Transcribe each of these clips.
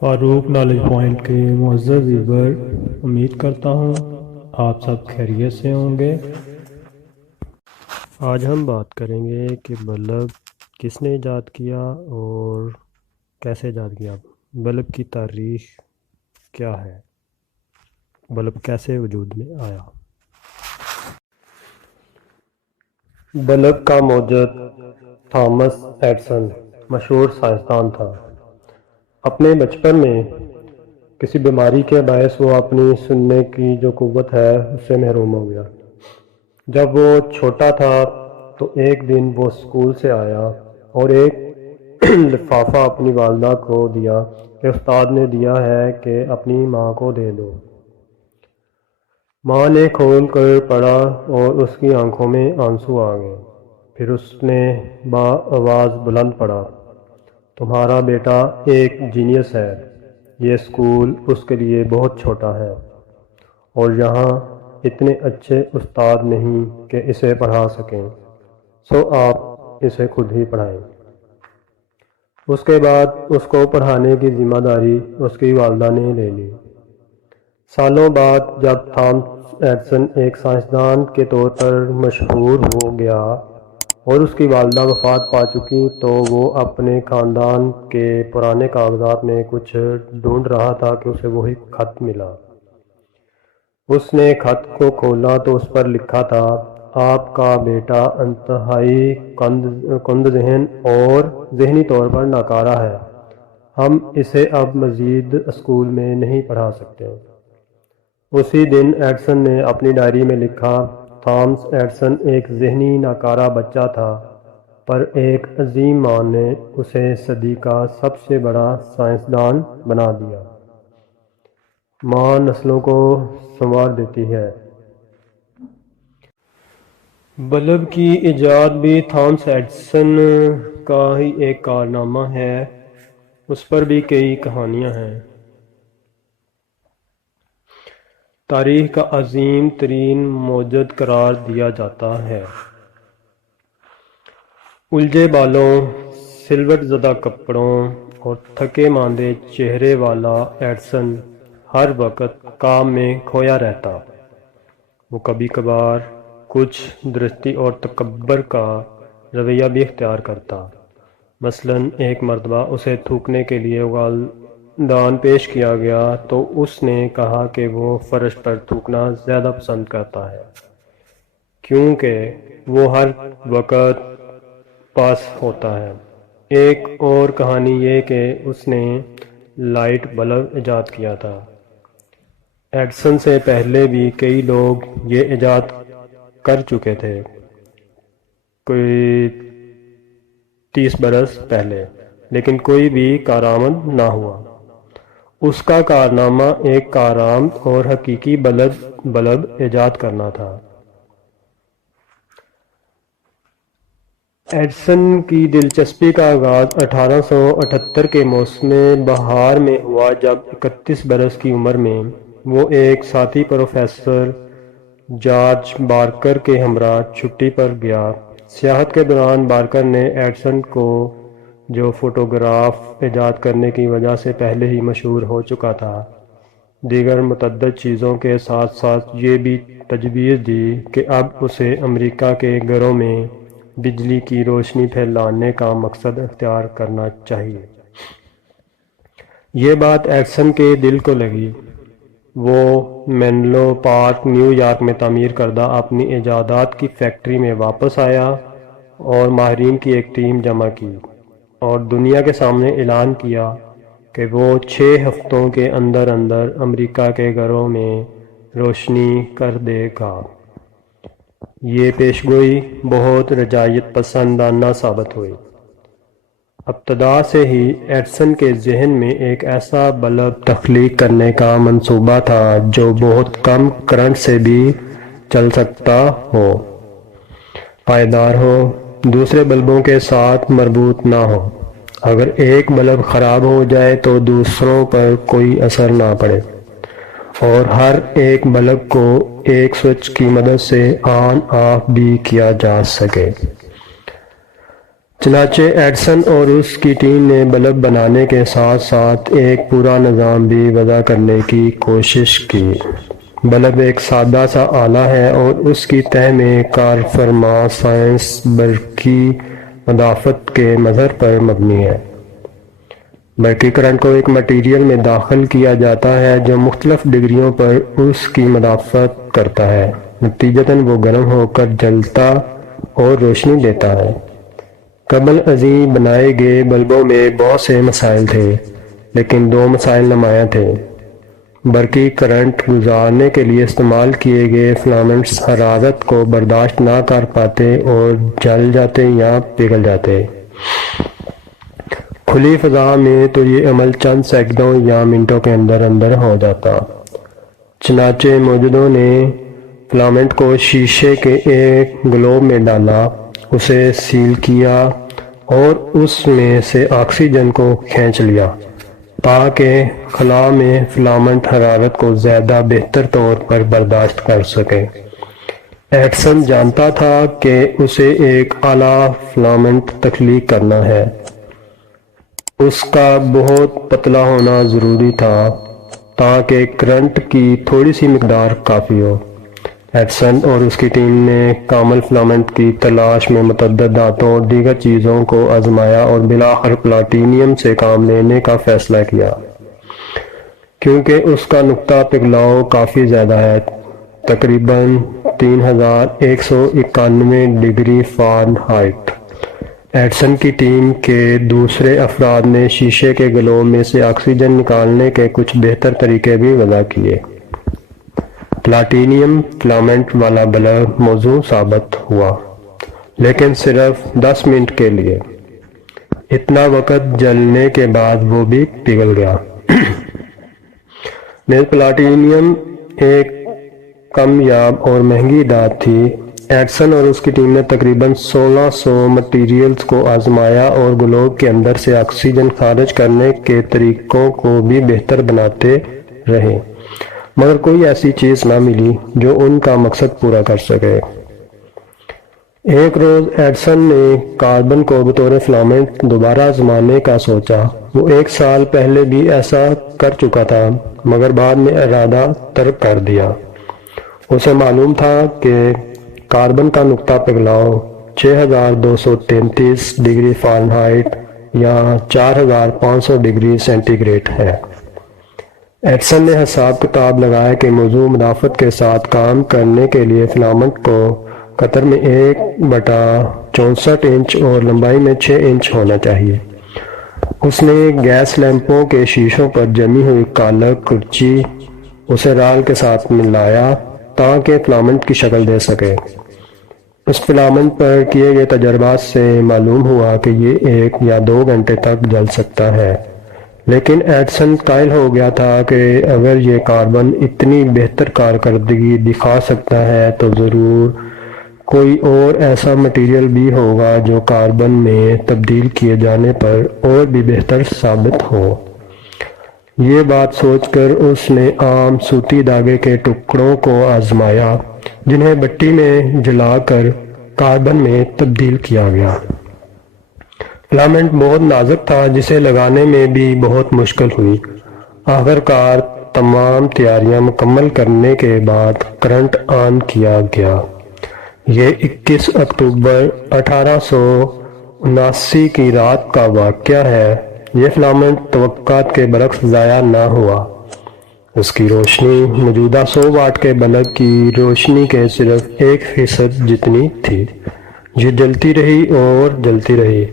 فاروق knowledge point کے معزز ویور، امید کرتا ہوں آپ سب خیریت سے ہوں گے۔ آج ہم بات کریں گے کہ بلب کس نے ایجاد کیا اور کیسے ایجاد کیا، بلب کی تاریخ کیا ہے، بلب کیسے وجود میں آیا۔ بلب کا موجد تھامس ایڈسن مشہور سائنسدان تھا۔ اپنے بچپن میں کسی بیماری کے باعث وہ اپنی سننے کی جو قوت ہے اس سے محروم ہو گیا۔ جب وہ چھوٹا تھا تو ایک دن وہ اسکول سے آیا اور ایک لفافہ اپنی والدہ کو دیا کہ استاد نے دیا ہے کہ اپنی ماں کو دے دو۔ ماں نے کھول کر پڑھا اور اس کی آنکھوں میں آنسو آ گئے۔ پھر اس نے آواز بلند پڑھا، تمہارا بیٹا ایک جینیس ہے، یہ اسکول اس کے لیے بہت چھوٹا ہے اور یہاں اتنے اچھے استاد نہیں کہ اسے پڑھا سکیں، سو آپ اسے خود ہی پڑھائیں۔ اس کے بعد اس کو پڑھانے کی ذمہ داری اس کی والدہ نے لے لی۔ سالوں بعد جب تھامس ایڈسن ایک سائنسدان کے طور پر مشہور ہو گیا اور اس کی والدہ وفات پا چکی تو وہ اپنے خاندان کے پرانے کاغذات میں کچھ ڈھونڈ رہا تھا کہ اسے وہی خط ملا۔ اس نے خط کو کھولا تو اس پر لکھا تھا، آپ کا بیٹا انتہائی کند ذہن اور ذہنی طور پر ناکارہ ہے، ہم اسے اب مزید اسکول میں نہیں پڑھا سکتے۔ اسی دن ایڈسن نے اپنی ڈائری میں لکھا، تھامس ایڈسن ایک ذہنی ناکارہ بچہ تھا، پر ایک عظیم ماں نے اسے صدی کا سب سے بڑا سائنسدان بنا دیا۔ ماں نسلوں کو سنوار دیتی ہے۔ بلب کی ایجاد بھی تھامس ایڈسن کا ہی ایک کارنامہ ہے، اس پر بھی کئی کہانیاں ہیں۔ تاریخ کا عظیم ترین موجد قرار دیا جاتا ہے۔ الجھے بالوں، سلوٹ زدہ کپڑوں اور تھکے ماندے چہرے والا ایڈسن ہر وقت کام میں کھویا رہتا۔ وہ کبھی کبھار کچھ درستی اور تکبر کا رویہ بھی اختیار کرتا۔ مثلاً ایک مرتبہ اسے تھوکنے کے لیے والدان پیش کیا گیا تو اس نے کہا کہ وہ فرش پر تھوکنا زیادہ پسند کرتا ہے کیونکہ وہ ہر وقت پاس ہوتا ہے۔ ایک اور کہانی یہ کہ اس نے لائٹ بلب ایجاد کیا تھا۔ ایڈسن سے پہلے بھی کئی لوگ یہ ایجاد کر چکے تھے، کوئی 30 برس پہلے، لیکن کوئی بھی کارآمد نہ ہوا۔ اس کا کارنامہ ایک کارآمد اور حقیقی بلب ایجاد کرنا تھا۔ ایڈسن کی دلچسپی کا آغاز 1878 کے موسم بہار میں ہوا جب 31 برس کی عمر میں وہ ایک ساتھی پروفیسر جارج بارکر کے ہمراہ چھٹی پر گیا۔ سیاحت کے دوران بارکر نے ایڈسن کو، جو فوٹوگراف ایجاد کرنے کی وجہ سے پہلے ہی مشہور ہو چکا تھا، دیگر متعدد چیزوں کے ساتھ ساتھ یہ بھی تجویز دی کہ اب اسے امریکہ کے گھروں میں بجلی کی روشنی پھیلانے کا مقصد اختیار کرنا چاہیے۔ یہ بات ایڈسن کے دل کو لگی۔ وہ مینلو پارک، نیو یارک میں تعمیر کردہ اپنی ایجادات کی فیکٹری میں واپس آیا اور ماہرین کی ایک ٹیم جمع کی اور دنیا کے سامنے اعلان کیا کہ وہ 6 ہفتوں کے اندر امریکہ کے گھروں میں روشنی کر دے گا۔ یہ پیشگوئی بہت رجعیت پسندانہ ثابت ہوئی۔ ابتدا سے ہی ایڈسن کے ذہن میں ایک ایسا بلب تخلیق کرنے کا منصوبہ تھا جو بہت کم کرنٹ سے بھی چل سکتا ہو، پائیدار ہو، دوسرے بلبوں کے ساتھ مربوط نہ ہو، اگر ایک بلب خراب ہو جائے تو دوسروں پر کوئی اثر نہ پڑے، اور ہر ایک بلب کو ایک سوئچ کی مدد سے آن آف بھی کیا جا سکے۔ چنانچہ ایڈسن اور اس کی ٹیم نے بلب بنانے کے ساتھ ساتھ ایک پورا نظام بھی وضع کرنے کی کوشش کی۔ بلب ایک سادہ سا آلہ ہے اور اس کی تہہ میں کار فرما سائنس برقی مدافعت کے مظہر پر مبنی ہے۔ برقی کرنٹ کو ایک مٹیریل میں داخل کیا جاتا ہے جو مختلف ڈگریوں پر اس کی مدافعت کرتا ہے، نتیجتاً وہ گرم ہو کر جلتا اور روشنی دیتا ہے۔ قبل ازیں بنائے گئے بلبوں میں بہت سے مسائل تھے، لیکن دو مسائل نمایاں تھے۔ برقی کرنٹ گزارنے کے لیے استعمال کیے گئے فلامنٹس حرارت کو برداشت نہ کر پاتے اور جل جاتے یا پگھل جاتے۔ کھلی فضا میں تو یہ عمل چند سیکنڈوں یا منٹوں کے اندر اندر ہو جاتا۔ چنانچہ موجودوں نے فلامنٹ کو شیشے کے ایک گلوب میں ڈالا، اسے سیل کیا اور اس میں سے آکسیجن کو کھینچ لیا تاکہ خلا میں فلامنٹ حرارت کو زیادہ بہتر طور پر برداشت کر سکے۔ ایڈسن جانتا تھا کہ اسے ایک اعلیٰ فلامنٹ تخلیق کرنا ہے۔ اس کا بہت پتلا ہونا ضروری تھا تاکہ کرنٹ کی تھوڑی سی مقدار کافی ہو۔ ایڈسن اور اس کی ٹیم نے کامل فلامنٹ کی تلاش میں متعدد دھاتوں اور دیگر چیزوں کو آزمایا اور بالآخر پلاٹینیم سے کام لینے کا فیصلہ کیا، کیونکہ اس کا نقطہ پگھلاؤ کافی زیادہ ہے، تقریباً 3191 ڈگری فارنہائٹ۔ ایڈسن کی ٹیم کے دوسرے افراد نے شیشے کے گلوب میں سے آکسیجن نکالنے کے کچھ بہتر طریقے بھی وضع کیے۔ پلاٹینیم فلامنٹ والا بلب موزوں ثابت ہوا، لیکن صرف 10 منٹ کے لیے۔ اتنا وقت جلنے کے بعد وہ بھی پگھل گیا۔ نیز پلاٹینیم ایک کمیاب اور مہنگی دھات تھی۔ ایڈسن اور اس کی ٹیم نے تقریباً 1600 مٹیریلز کو آزمایا اور گلوب کے اندر سے آکسیجن خارج کرنے کے طریقوں کو بھی بہتر بناتے رہے، مگر کوئی ایسی چیز نہ ملی جو ان کا مقصد پورا کر سکے۔ ایک روز ایڈسن نے کاربن کو بطور فلامنٹ دوبارہ آزمانے کا سوچا۔ وہ 1 سال پہلے بھی ایسا کر چکا تھا، مگر بعد میں ارادہ ترک کر دیا۔ اسے معلوم تھا کہ کاربن کا نقطہ پگھلاؤ 6233 ڈگری فارنہائٹ یا 4500 ڈگری سینٹی گریڈ ہے۔ ایڈسن نے حساب کتاب لگایا کہ موضوع مدافعت کے ساتھ کام کرنے کے لیے فلامنٹ کو قطر میں 1/64 انچ اور لمبائی میں 6 انچ ہونا چاہیے۔ اس نے گیس لیمپوں کے شیشوں پر جمی ہوئی کالک کرچی اسے رال کے ساتھ ملایا تاکہ فلامنٹ کی شکل دے سکے۔ اس فلامنٹ پر کیے گئے تجربات سے معلوم ہوا کہ یہ 1 یا 2 گھنٹے تک جل سکتا ہے، لیکن ایڈسن قائل ہو گیا تھا کہ اگر یہ کاربن اتنی بہتر کارکردگی دکھا سکتا ہے تو ضرور کوئی اور ایسا مٹیریل بھی ہوگا جو کاربن میں تبدیل کیے جانے پر اور بھی بہتر ثابت ہو۔ یہ بات سوچ کر اس نے عام سوتی دھاگے کے ٹکڑوں کو آزمایا جنہیں بٹی میں جلا کر کاربن میں تبدیل کیا گیا۔ فلامنٹ بہت نازک تھا جسے لگانے میں بھی بہت مشکل ہوئی۔ آخر کار تمام تیاریاں مکمل کرنے کے بعد کرنٹ آن کیا گیا۔ یہ 21 اکتوبر 1879 کی رات کا واقعہ ہے۔ یہ فلامنٹ توقعات کے برعکس ضائع نہ ہوا۔ اس کی روشنی موجودہ 100 واٹ کے بلب کی روشنی کے صرف 1% جتنی تھی۔ یہ جلتی رہی اور جلتی رہی۔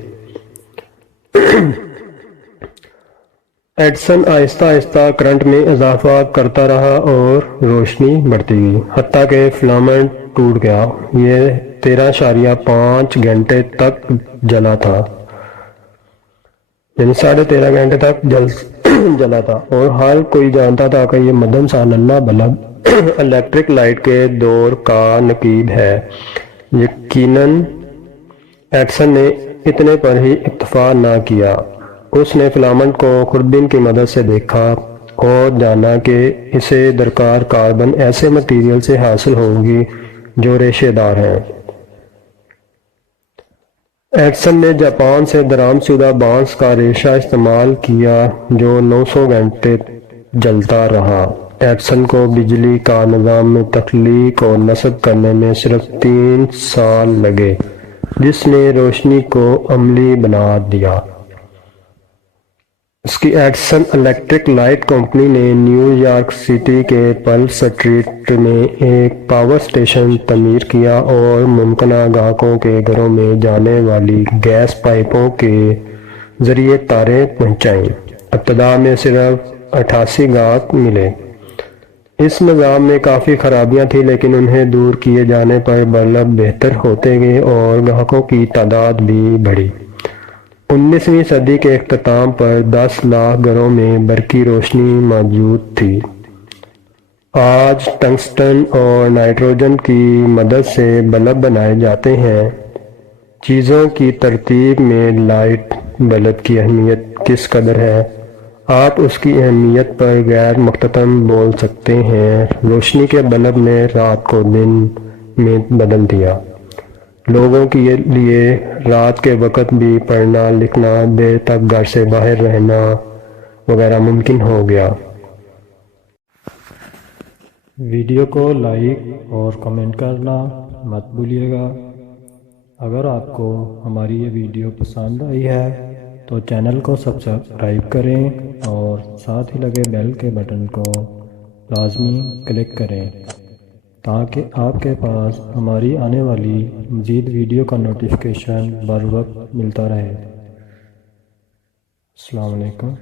ایڈسن آہستہ آہستہ کرنٹ میں اضافہ کرتا رہا اور روشنی بڑھتی گئی، حتیٰ کہ فلامنٹ ٹوٹ گیا۔ یہ 13.5 گھنٹے تک جلا تھا، یعنی 13.5 گھنٹے تک جلا تھا، اور ہر کوئی جانتا تھا کہ یہ مدھم سا ننھا بلب الیکٹرک لائٹ کے دور کا نقیب ہے۔ یقیناً ایڈسن نے اتنے پر ہی اکتفا نہ کیا۔ اس نے فلامنٹ کو خوردبین کی مدد سے دیکھا اور جانا کہ اسے درکار کاربن ایسے مٹیریل سے حاصل ہوگی جو ریشے دار ہیں۔ ایڈسن نے جاپان سے درآمد شدہ بانس کا ریشہ استعمال کیا جو 900 گھنٹے جلتا رہا۔ ایڈسن کو بجلی کا نظام تخلیق اور نصب کرنے میں صرف 3 سال لگے، جس نے روشنی کو عملی بنا دیا۔ اس کی ایڈسن الیکٹرک لائٹ کمپنی نے نیو یارک سٹی کے پرل اسٹریٹ میں ایک پاور اسٹیشن تعمیر کیا اور ممکنہ گاہکوں کے گھروں میں جانے والی گیس پائپوں کے ذریعے تاریں پہنچائیں۔ ابتدا میں صرف 88 گاہک ملے۔ اس نظام میں کافی خرابیاں تھیں، لیکن انہیں دور کیے جانے پر بلب بہتر ہوتے گئے اور گاہکوں کی تعداد بھی بڑھی۔ 19ویں صدی کے اختتام پر 10 لاکھ گھروں میں برقی روشنی موجود تھی۔ آج ٹنگسٹن اور نائٹروجن کی مدد سے بلب بنائے جاتے ہیں۔ چیزوں کی ترتیب میں لائٹ بلب کی اہمیت کس قدر ہے؟ آپ اس کی اہمیت پر غیر مختتم بول سکتے ہیں۔ روشنی کے بلب نے رات کو دن میں بدل دیا۔ لوگوں کے لیے رات کے وقت بھی پڑھنا، لکھنا، دیر تک گھر سے باہر رہنا وغیرہ ممکن ہو گیا۔ ویڈیو کو لائک اور کمنٹ کرنا مت بھولیے گا۔ اگر آپ کو ہماری یہ ویڈیو پسند آئی ہے تو چینل کو سبسکرائب کریں اور ساتھ ہی لگے بیل کے بٹن کو لازمی کلک کریں تاکہ آپ کے پاس ہماری آنے والی مزید ویڈیو کا نوٹیفیکیشن بر وقت ملتا رہے۔ السلام علیکم۔